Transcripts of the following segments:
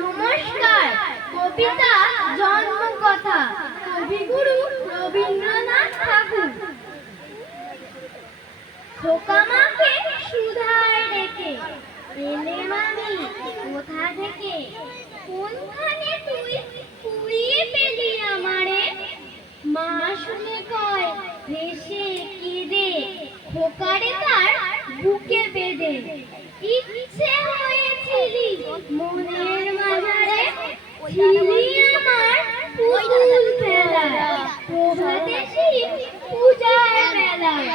নমস্কার। কবিতা জন্মকথা, কবিগুরু রবীন্দ্রনাথ ঠাকুর। খোকামাকে সুধায় রেখে এলেম আমি কোথা থেকে, কোনখানে তুই কুড়িয়ে পেলি আমারে। মা শুনে কয় হেসে কেঁদে, খোকারে তার বুকে বেঁধে। ইচ্ছে হয়েছিলি মনের মাঝারে, ছিলি আমার পুতুল খেলায়। প্রভাতে শিব পূজার মেলায়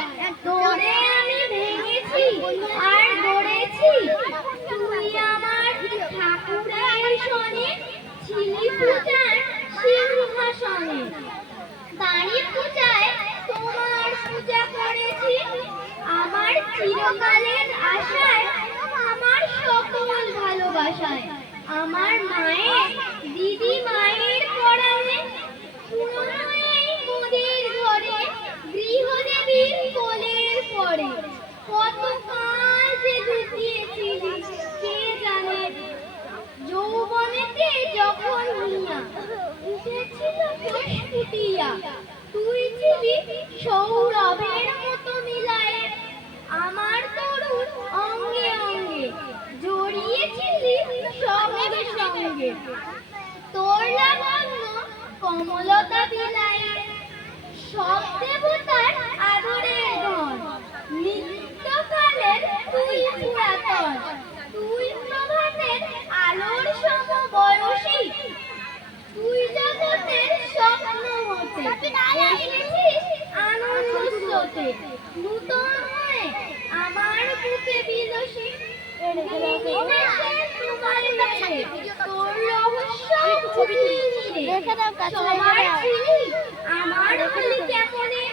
তোরে আমি ভেঙেছি আর গড়েছি। তুই আমার ঠাকুরের শনে, ছিলি পূজার সিংহাসনে। তারই পূজায় তোমার পূজা করেছি, আমার চিরকালের আশায়, আমার সকল ভালোবাসায়। আমার মায়ের দিদি মায়ের পরাণে, পুরনো এই মোদের ঘরে গৃহদেবীর কোলের পরে। কত কাল যে লুকিয়েছিলি কে জানে, যৌবনেতে যখন মিয়া উঠেছিল কোষ ফুটিয়া। তুই ছিলি সৌরভের মতো মিলায়ে, আমার তরুণ অঙ্গে অঙ্গে জড়িয়েছিলি সঙ্গে সঙ্গে। তোর লাবণ্য কমলতা বিলায়ে, সব দেবতার আদরের ধন। নিত্যকালের তুই পুরাতন, তুই প্রভাতের আলোর সমবয়সী। তুই জগতের স্বপ্ন হতে এসেছিস আনন্দ স্রোতে। নূতন হয়ে আমার বুকে বিলসি, তোমার মেলে তোর রহস্য সবার ছিলি আমার হলি কেমনে।